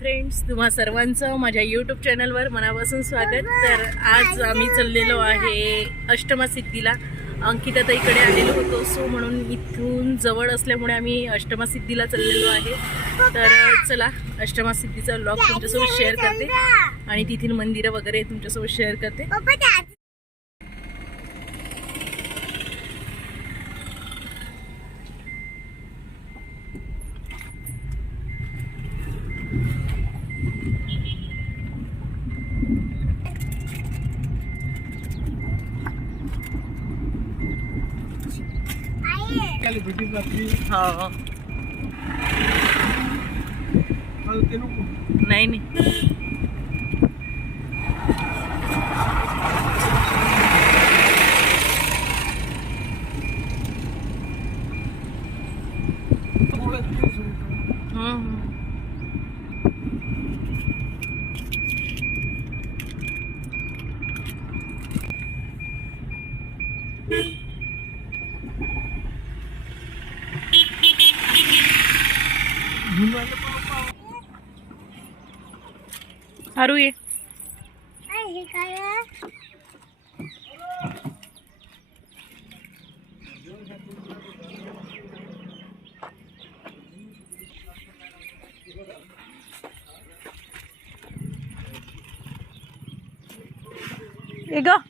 Friends तुम्हा सर्वांचं माझ्या यूट्यूब चॅनलवर मनापासून स्वागत. तर आज आम्ही चाललेलो आहे अष्टमा सिद्धीला. अंकिता इकडे आलेलो होतो सो म्हणून इथून जवळ असल्यामुळे आम्ही अष्टमा सिद्धीला चाललेलो आहे. तर चला अष्टमा सिद्धीचा ब्लॉग तुमच्यासोबत शेअर करते. आणि तिथील मंदिरं वगैरे तुमच्यासोबत शेअर करते हो नाही नाही हं, हं. आरू ये ये ग ये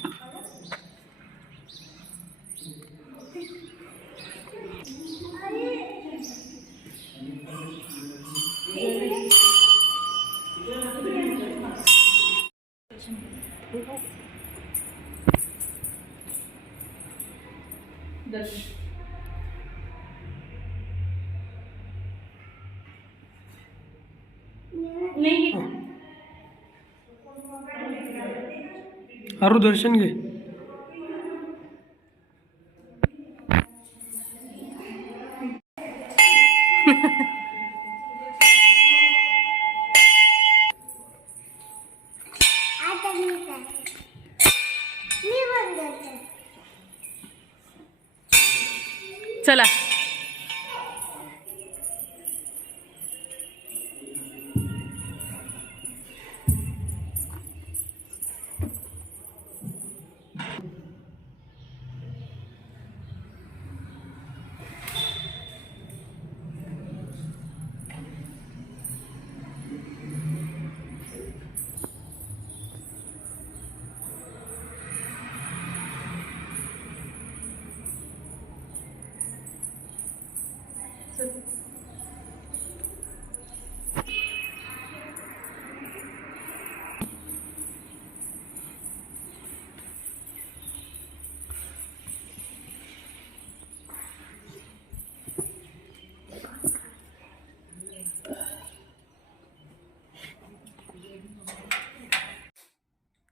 नहीं आरू दर्शन घे चला.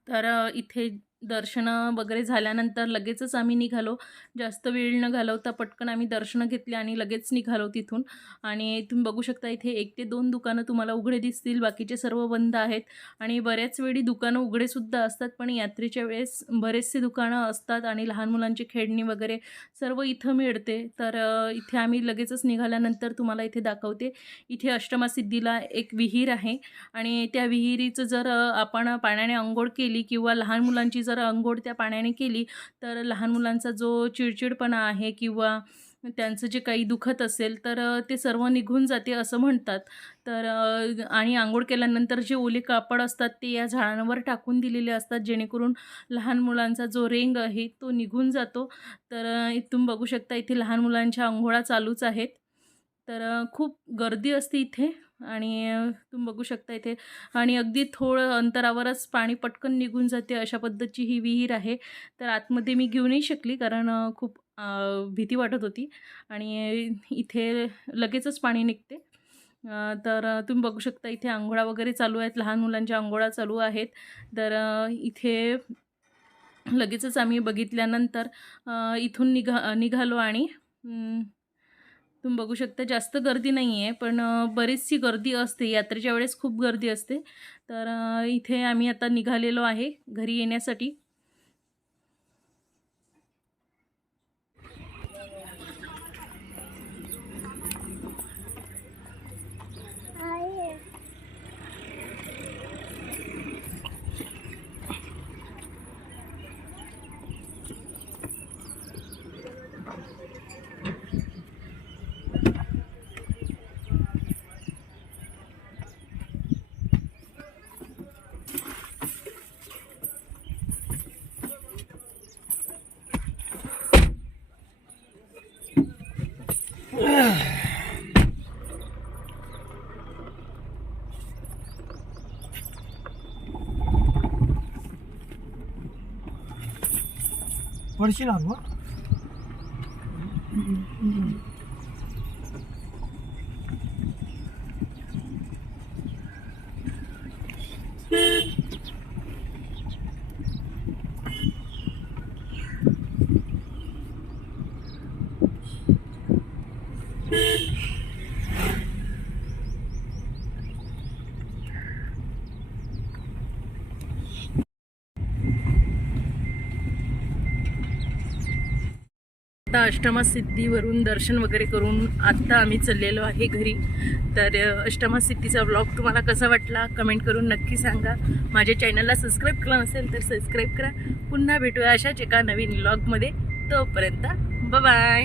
तर अ, इथे दर्शनं वगैरे झाल्यानंतर लगेचच आम्ही निघालो. जास्त वेळ न घालवता पटकन आम्ही दर्शनं घेतली आणि लगेच निघालो तिथून. आणि तुम्ही बघू शकता इथे एक ते दोन दुकानं तुम्हाला उघडे दिसतील. बाकीचे सर्व बंद आहेत. आणि बऱ्याच वेळी दुकानं उघडेसुद्धा असतात पण यात्रेच्या वेळेस बरेचसे दुकानं असतात आणि लहान मुलांची खेळणी वगैरे सर्व इथं मिळते. तर इथे आम्ही लगेचच निघाल्यानंतर तुम्हाला इथे दाखवते. इथे अष्टमा सिद्धीला एक विहीर आहे. आणि त्या विहिरीचं जर आपण पाण्याने अंघोळ केली किंवा लहान मुलांची जर अंघोळ त्या पाण्याने केली तर लहान मुलांचा जो चिडचिडपणा आहे किंवा त्यांचं जे काही दुखत असेल तर ते सर्व निघून जाते असं म्हणतात. तर आणि आंघोळ केल्यानंतर जे ओले कापड असतात ते या झाडांवर टाकून दिलेले असतात जेणेकरून लहान मुलांचा जो रेंग आहे तो निघून जातो. तर तुम्ही इथून बघू शकता इथे लहान मुलांच्या आंघोळा चालूच आहेत. तर खूप गर्दी असते इथे. आणि तुम्ही बघू शकता इथे. आणि अगदी थोडं अंतरावरच पाणी पटकन निघून जाते अशा पद्धतीची ही विहीर आहे. तर आतमध्ये मी घेऊ नाही शकली कारण खूप भीती वाटत होती. आणि इथे लगेचच पाणी निघते. तर तुम्ही बघू शकता इथे आंघोळा वगैरे चालू आहेत. लहान मुलांच्या आंघोळा चालू आहेत. तर इथे लगेचच आम्ही बघितल्यानंतर इथून निघा निघालो आणि तुम्ही बघू शकता जास्त गर्दी नाही आहे पण बरीचशी गर्दी असते. यात्रेच्या वेळेस खूप गर्दी असते. तर इथे आम्ही आता निघालेलो आहे घरी येण्यासाठी. పడిచినాను Beep. आता अष्टमा सिद्धीवरून दर्शन वगैरे करून आत्ता आम्ही चाललेलो आहे घरी. तर अष्टमासिद्धीचा अष्टमा सिद्धीचा ब्लॉग तुम्हाला कसा वाटला? कमेंट करून नक्की सांगा. माझ्या चॅनलला सबस्क्राईब केलं नसेल तर सबस्क्राईब करा. पुन्हा भेटूया अशाच एका नवीन ब्लॉगमध्ये तोपर्यंत बाय